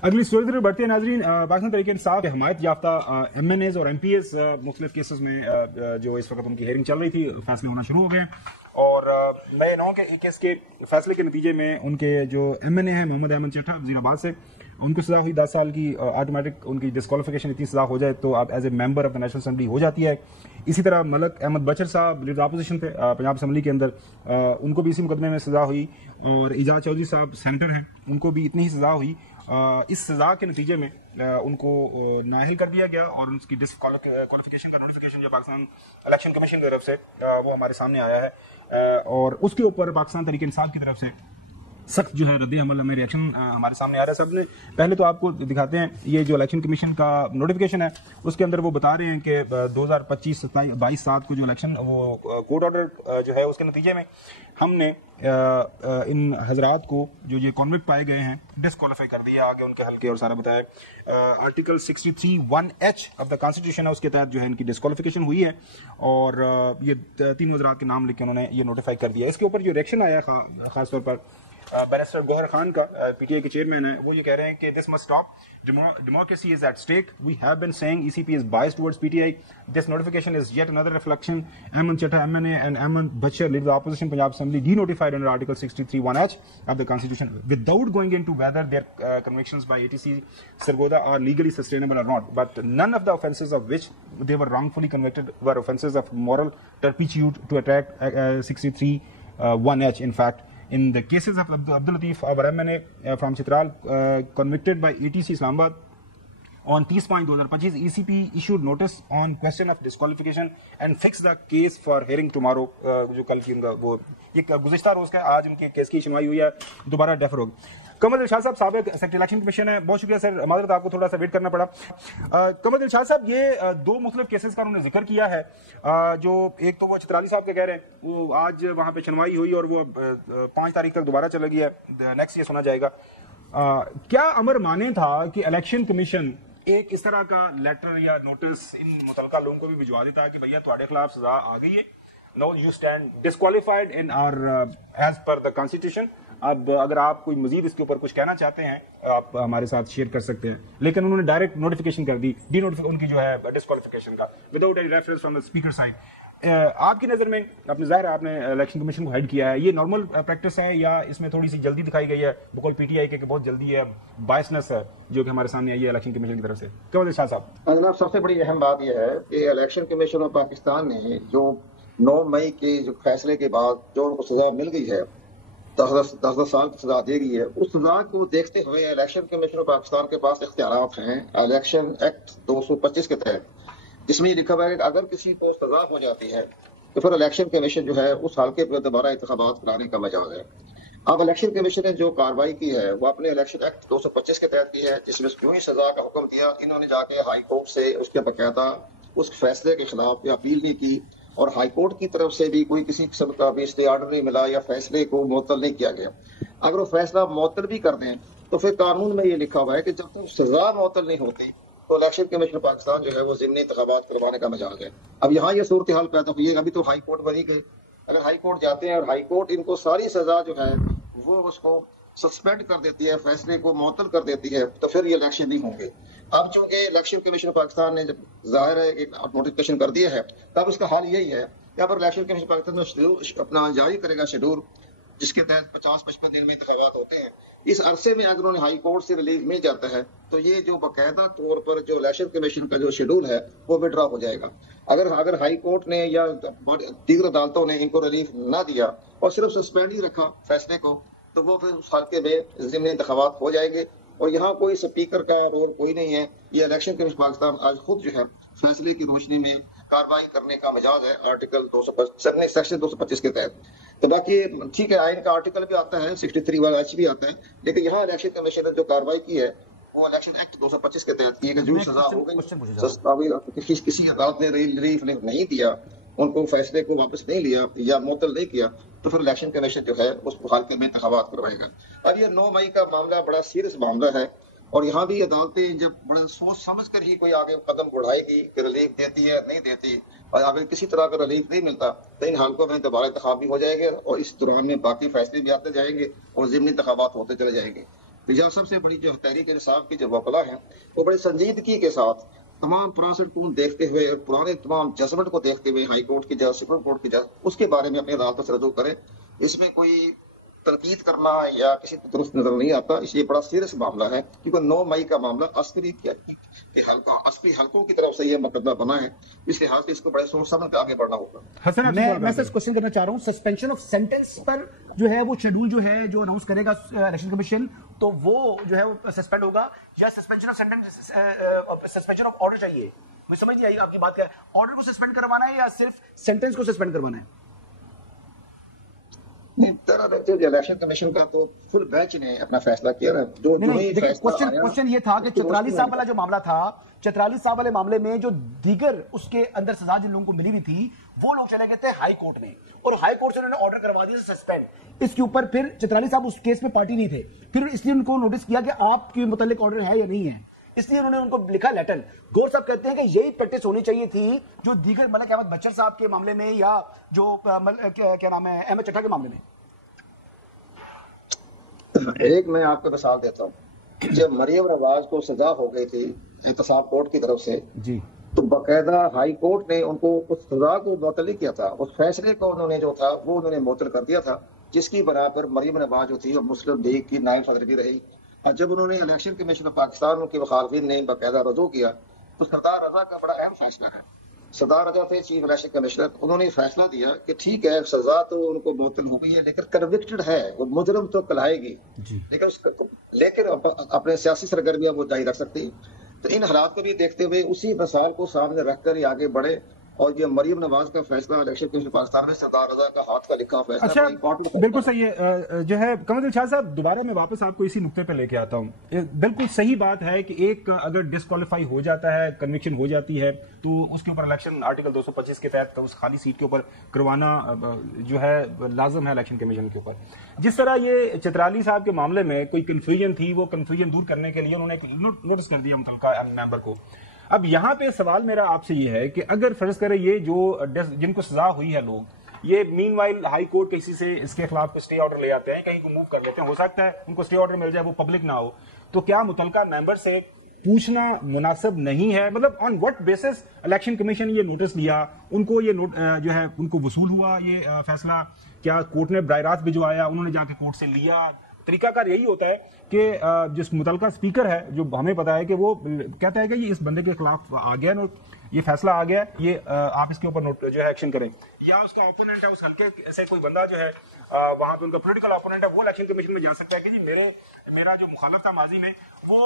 अगली स्टोरी तरफ बढ़ते हैं नाजरीन। पाकिस्तान तहरीक इंसाफ के हमायत याफ्ता MNAs और MPs मुख्तलिफ केसेस में जो इस वक्त उनकी हियरिंग चल रही थी, फैसले होना शुरू हो गए और नए 9 के केस के फैसले के नतीजे में उनके जो MNA हैं मोहम्मद अहमद चट्टा वज़ीराबाद से, उनको सजा हुई 10 साल की। ऑटोमेटिक उनकी डिस्क्वालिफिकेशन इतनी सजा हो जाए तो आप as a member of the national assembly हो जाती है। इसी तरह मलक अहमद बचर साहब लीडर अपोजिशन थे पंजाब असम्बली के अंदर, उनको भी इसी मुकदमे में सजा हुई। और एजाज चौधरी साहब सेनेटर हैं, उनको भी इतनी ही सजा हुई। इस सजा के नतीजे में उनको नाअहल कर दिया गया और उनकी डिस्क्वालिफिकेशन का नोटिफिकेशन जो पाकिस्तान इलेक्शन कमीशन की तरफ से वो हमारे सामने आया है और उसके ऊपर पाकिस्तान तहरीक इंसाफ की तरफ से सख्त जो है रद्द अमल में रिएक्शन हमारे सामने आ रहा है। सबने पहले तो आपको दिखाते हैं ये जो इलेक्शन कमीशन का नोटिफिकेशन है, उसके अंदर वो बता रहे हैं कि 2025-22 को जो इलेक्शन वो कोर्ट ऑर्डर जो है उसके नतीजे में हमने इन हजरात को जो ये कॉन्विक्ट पाए गए हैं डिस्क्वालीफाई कर दिया। आगे उनके हल्के और सारा बताया। Article 63(1)H of the constitution है, उसके तहत जो है इनकी डिस्क्वालिफिकेशन हुई है और ये 3 वज़रात के नाम लिख के उन्होंने ये नोटिफाई कर दिया। इसके ऊपर जो रिएक्शन आया खासतौर पर बैरिस्टर गौहर खान का, PTI के चेयरमैन है, वो ये कह रहे हैं कि this must stop, democracy is at stake, we have been saying ECP is biased towards PTI, this notification is yet another reflection. Ahmad Chattha MNA and Ahmad Bachar leader of opposition Punjab assembly denotified under article 63(1)H of the constitution without going into whether their convictions by ATC Sargodha are legally sustainable or not, but none of the offences of which they were wrongfully convicted were offences of moral turpitude to attack 63(1)H. In fact, in the cases of Abdul Latif, our MNA from Chitral, convicted by ATC Islamabad on 30/2025, ECP issued notice on question of disqualification and fixed the case for hearing tomorrow. जो कल की उनका वो ये गुज़िश्ता रोज का आज उनके case की सुनवाई हुई है, दोबारा डेफर होगी। कमर दिलशाद साहब साबिक सेक्रेटरी इलेक्शन कमीशन है, बहुत शुक्रिया सर, माजरत आपको थोड़ा सा वेट करना पड़ा। कमर दिलशाद साहब, ये 2 मुख्तलिफ केसेस का उन्होंने जिक्र किया है। जो एक तो वो चित्राली साहब के कह रहे हैं, वो आज वहां पे सुनवाई हुई और वो 5 तारीख तक दोबारा चला गया, नेक्स्ट ये सुना जाएगा। क्या अमर माने था कि इलेक्शन कमीशन एक इस तरह का लेटर या नोटिस इन मुतलका लोगों को भी भिजवा देता है कि भैया तुम्हारे खिलाफ सजा आ गई है, no you stand disqualified in our as per the constitution. अब अगर आप कोई मजीद इसके ऊपर कुछ कहना चाहते हैं आप हमारे साथ शेयर कर सकते हैं, लेकिन उन्होंने डायरेक्ट नोटिफिकेशन कर दी, उनकी जो है डिस्क्वालिफिकेशन का, without any reference from the speaker side. आपकी नजर में, अपने जाहिर है आपने इलेक्शन कमीशन को हेड किया है, ये नॉर्मल प्रैक्टिस है या इसमें थोड़ी सी जल्दी दिखाई गई है बिकॉज PTI के बहुत जल्दी है, बायसनेस है जो कि हमारे सामने आई है इलेक्शन कमीशन की तरफ से? क्या वजह साहब? जनाब, सबसे बड़ी अहम बात यह है कि इलेक्शन कमीशन ऑफ पाकिस्तान ने जो 9 मई के जो फैसले के बाद जो उनको सजा मिल गई है, 10 साल की सजा दी गई है, उस सजा को देखते हुए इलेक्शन कमीशन ऑफ पाकिस्तान के पास इख्तियारात हैं इलेक्शन एक्ट 225 के तहत, जिसमें लिखा हुआ है कि अगर किसी को सजा हो जाती है तो फिर इलेक्शन कमीशन जो है उस हल्के पर दोबारा इंतखाबात कराने का मजाज है। अब इलेक्शन कमीशन ने जो कार्रवाई की है वो अपने इलेक्शन एक्ट 225 के तहत की है, जिसमें क्यों ही सजा का हुक्म दिया, इन्होंने जाके हाई कोर्ट से उसके बकायदा उस फैसले के खिलाफ अपील नहीं की और हाई कोर्ट की तरफ से भी कोई किसी किस्म का भी स्टे ऑर्डर नहीं मिला या फैसले को मुअत्तल नहीं किया गया। अगर वो फैसला मुअत्तल भी कर दें तो फिर कानून में ये लिखा हुआ है कि जब तक सजा मुअत्तल नहीं होती तो इलेक्शन कमीशन पाकिस्तान जो है वो ज़िमनी इंतखाबात करवाने का मजाज है। अब यहाँ ये सूरत हाल पैदा हुई है, अभी तो हाई कोर्ट बनी गई, अगर हाई कोर्ट जाते हैं और हाई कोर्ट इनको सारी सजा जो है वो उसको सस्पेंड कर देती है, फैसले को मुअत्तल कर देती है, तो फिर ये इलेक्शन नहीं होंगे। अब चूंकि इलेक्शन कमीशन पाकिस्तान ने जब जाहिर है कि नोटिफिकेशन कर दिया है, तब उसका हाल यही है कि अब इलेक्शन कमीशन पाकिस्तान अपना जारी करेगा शेड्यूल, जिसके तहत 50-55 दिन में इंतखाबात होते हैं। इस अरसे में अगर उन्हें हाई कोर्ट से रिलीफ मिल जाता है तो ये जो बाकायदा तौर पर जो इलेक्शन कमीशन का जो शेड्यूल है वो विड्रॉ हो जाएगा। अगर हाई कोर्ट ने या दीगर अदालतों ने इनको रिलीफ ना दिया और सिर्फ सस्पेंड ही रखा फैसले को, तो वो फिर उस हल्के में ज़िमनी इंतखाबात हो जाएंगे और यहाँ कोई स्पीकर का रोल कोई नहीं है। ये इलेक्शन कमीशन पाकिस्तान आज खुद जो है फैसले की रोशनी में कार्रवाई करने का मिजाज है आर्टिकल 225 सेक्शन 225 के तहत। तो बाकी ठीक है, आइन का आर्टिकल भी आता है, 63(1)H भी आता है, लेकिन यहाँ इलेक्शन कमीशन ने जो कार्रवाई की है वो इलेक्शन एक्ट 225 के तहत की है कि जो सजा हो गई, किसी अदालत ने रिलीफ नहीं दिया, उनको फैसले को वापस नहीं लिया या मुअत्तल नहीं किया, तो फिर इलेक्शन कमीशन जो है उस हल्के में इंतखाबात करवाएगा। अब ये 9 मई का मामला बड़ा सीरियस मामला है और यहाँ भी अदालतें जब बड़ा सोच समझ कर ही कोई आगे कदम बढ़ाएगी कि रिलीफ देती है नहीं देती, और अगर किसी तरह का रिलीफ नहीं मिलता तो इन हालकों में दोबारा इंतखाब भी हो जाएंगे और इस दौरान में बाकी फैसले भी आते जाएंगे और ज़िमनी इंतखाबात होते चले जाएंगे। लिहाजा सबसे बड़ी जो तहरीक इंसाफ की जो वकला है वो बड़ी संजीदगी के साथ तमाम पुरासरकून देखते हुए और पुराने तमाम जजमेंट को देखते हुए हाई कोर्ट की जज, सुप्रीम कोर्ट की जज, उसके बारे में अपनी अदालत से रजू करें। इसमें कोई तनकीद करना या किसी को दुरुस्त नजर नहीं आता। इसलिए बड़ा सीरियस मामला है, क्योंकि 9 मई का मामला अस्करी हल्कों की तरफ से यह मुकदमा बना है। इस लिहाज से इसको बड़े सोच समझ के आगे बढ़ना होगा। मैं क्वेश्चन करना चाह रहा हूँ, सस्पेंशन ऑफ सेंटेंस पर जो है वो शेड्यूल जो है जो अनाउंस करेगा इलेक्शन कमीशन, तो वो जो है वो सस्पेंड होगा या suspension of sentence, suspension of order चाहिए? मुझे समझ नहीं आई आपकी बात क्या है। ऑर्डर को सस्पेंड करवाना है या सिर्फ सेंटेंस को सस्पेंड करवाना है? नहीं, इलेक्शन कमीशन का तो फुल बेंच ने अपना फैसला किया ना। जो क्वेश्चन ये था कि चित्राली साहब वाला जो मामला था, चित्राली साहब वाले मामले में जो दीगर उसके अंदर सजा जिन लोगों को मिली हुई थी वो लोग चले गए थे हाई कोर्ट में, और हाई कोर्ट से उन्होंने ऑर्डर करवा दिया सस्पेंड। इसके ऊपर फिर चित्राली साहब उस केस में पार्टी नहीं थे, फिर इसलिए उनको नोटिस किया कि आपके मुतालिक ऑर्डर है या नहीं है, इसलिए उन्होंने उनको लिखा लेटर। गौर साहब कहते हैं कि यही प्रैक्टिस होनी चाहिए थी जो दीगर मलिक अहमद बच्चर साहब के मामले में या जो क्या नाम है अहमद चट्टा के मामले में। एक मैं आपको मिसाल देता हूँ, जब मरियम नवाज को सजा हो गई थी एहतसाब कोर्ट की तरफ से जी, तो बाकायदा हाई कोर्ट ने उनको उस सजा को मुअत्तल किया था, उस फैसले को उन्होंने जो था वो उन्होंने मुअत्तल कर दिया था, जिसकी बना पर मरियम नवाज जो थी वो मुस्लिम लीग की नायब सदर भी रही। और जब उन्होंने इलेक्शन कमीशन ऑफ पाकिस्तान उनके मुखालफिन ने बाकायदा रजू किया तो सरदार रजा का बड़ा अहम फैसला है। सरदार रजा थे चीफ इलेक्शन कमिश्नर, उन्होंने फैसला दिया कि ठीक है सजा तो उनको मुअत्तल हो गई है लेकिन कन्विक्टेड है, वो मुजरम तो कहलाएगी, लेकिन अपने सियासी सरगर्मियां वो जारी रख सकती। तो इन हालात को भी देखते हुए उसी मिसाल को सामने रखकर ही आगे बढ़े, और ये मरियम नवाज का फैसला इलेक्शन कमीशन पाकिस्तान में सरदार रजा का हाथ का लिखा फैसला। अच्छा, बिल्कुल सही है। जो है कमर दिलशाद साहब, दोबारा मैं वापस आपको इसी नुक्ते पे लेके आता हूँ। बिल्कुल सही बात है कि एक अगर डिस्क्वालीफाई हो जाता है, कन्विक्शन हो जाती है, तो उसके ऊपर इलेक्शन आर्टिकल 225 के तहत उस खाली सीट के ऊपर करवाना जो है लाजम है इलेक्शन कमीशन के ऊपर। जिस तरह ये चित्राली साहब के मामले में कोई कंफ्यूजन थी, वो कंफ्यूजन दूर करने के लिए उन्होंने एक नोटिस कर दिया मुतल्लिका मेंबर को। अब यहाँ पे सवाल मेरा आपसे ये है कि अगर फर्ज करें ये जो जिनको सजा हुई है लोग, ये मीनवाइल हाई कोर्ट किसी से इसके खिलाफ स्टे ऑर्डर ले आते हैं, कहीं को मूव कर लेते हैं, हो सकता है उनको स्टे ऑर्डर मिल जाए, वो पब्लिक ना हो, तो क्या मुतल्लिका मेंबर से पूछना मुनासिब नहीं है? मतलब on what basis election commission ये नोटिस लिया, उनको ये जो है उनको वसूल हुआ ये फैसला, क्या कोर्ट ने बराह रास्त भिजवाया, उन्होंने जाके कोर्ट से लिया? तरीकाकार यही होता है कि जिस मुतल्लिका स्पीकर है, जो हमें पता है कि वो कहता है कि ये इस बंदे के खिलाफ आ गया ना, ये फैसला आ गया, ये आप इसके ऊपर जो है एक्शन करें, या उसका ओपोनेंट है उस हल्के से कोई बंदा जो है वहां पे उनका पॉलिटिकल ओपोनेंट है, वो इलेक्शन कमीशन में जा सकता है कि जी मेरा जो मुखालिफ था माजी में वो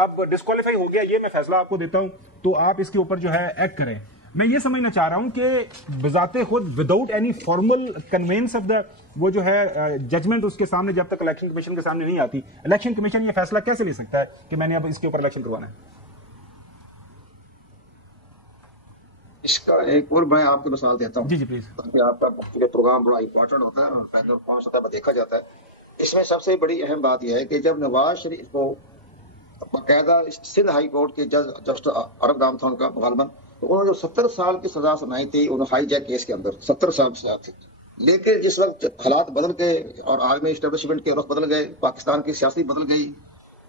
अब डिस्क्वालीफाई हो गया, ये मैं फैसला आपको देता हूं, तो आप इसके ऊपर जो है एक्ट करें। मैं ये समझना चाह रहा हूं कि बजाते खुद without any formal conveyance of the वो जो है जजमेंट उसके सामने जब तक इलेक्शन कमीशन के सामने नहीं आती, इलेक्शन कमीशन ये फैसला कैसे ले सकता है कि मैंने अब इसके ऊपर इलेक्शन करवाना है? इसका एक और मैं आपको मिसाल देता हूँ। जी प्लीज। ताकि आपका प्रोग्राम बड़ा इंपॉर्टेंट होता है और पैनल कौन सा देखा जाता है। इसमें सबसे बड़ी अहम बात यह है कि जब नवाज शरीफ को बाकायदा सिंध हाई कोर्ट के जज जस्टिस अरब राम था उनका गालबन, तो उन्होंने जो 70 साल की सजा सुनाई थी उन्होंने हाईजैक केस के अंदर 70 साल की सजा थी। लेकिन जिस वक्त हालात बदल गए और आर्मी एस्टेब्लिशमेंट के रुख बदल गए, पाकिस्तान की सियासी बदल गई,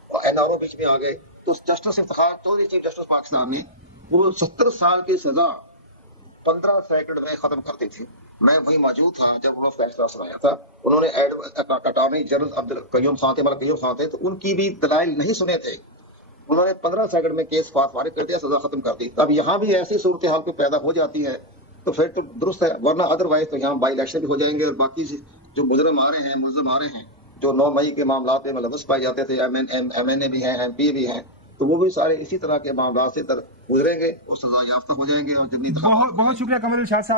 एनआरओ बीच में आ गए, तो justice Iftikhar Chaudhry chief justice Pakistan ने वो 70 साल की सजा 15 सेकंड में खत्म कर दी थी। मैं वही मौजूद था जब उन्होंने फैसला सुनाया था। उन्होंने अटॉर्नी जनरल अब्दुल कयूम खान थे, तो उनकी भी दलाइल नहीं सुने थे, उन्होंने 15 सेकंड में केस फारिग कर दिया, सजा खत्म कर दी। अब यहाँ भी ऐसी सूरत हाल पे पैदा हो जाती है तो फिर तो दुरुस्त है, वरना अदरवाइज तो यहाँ बाई इलेक्शन भी हो जाएंगे और बाकी जो मुलजिम आ रहे हैं जो 9 मई के मामला में मुलव्वस पाए जाते थे, MNA भी हैं, MP भी हैं, तो वो भी सारे इसी तरह के मामला से गुजरेंगे और सजा याफ्ता हो जाएंगे। और बहुत शुक्रिया कमर दिलशाद साहब।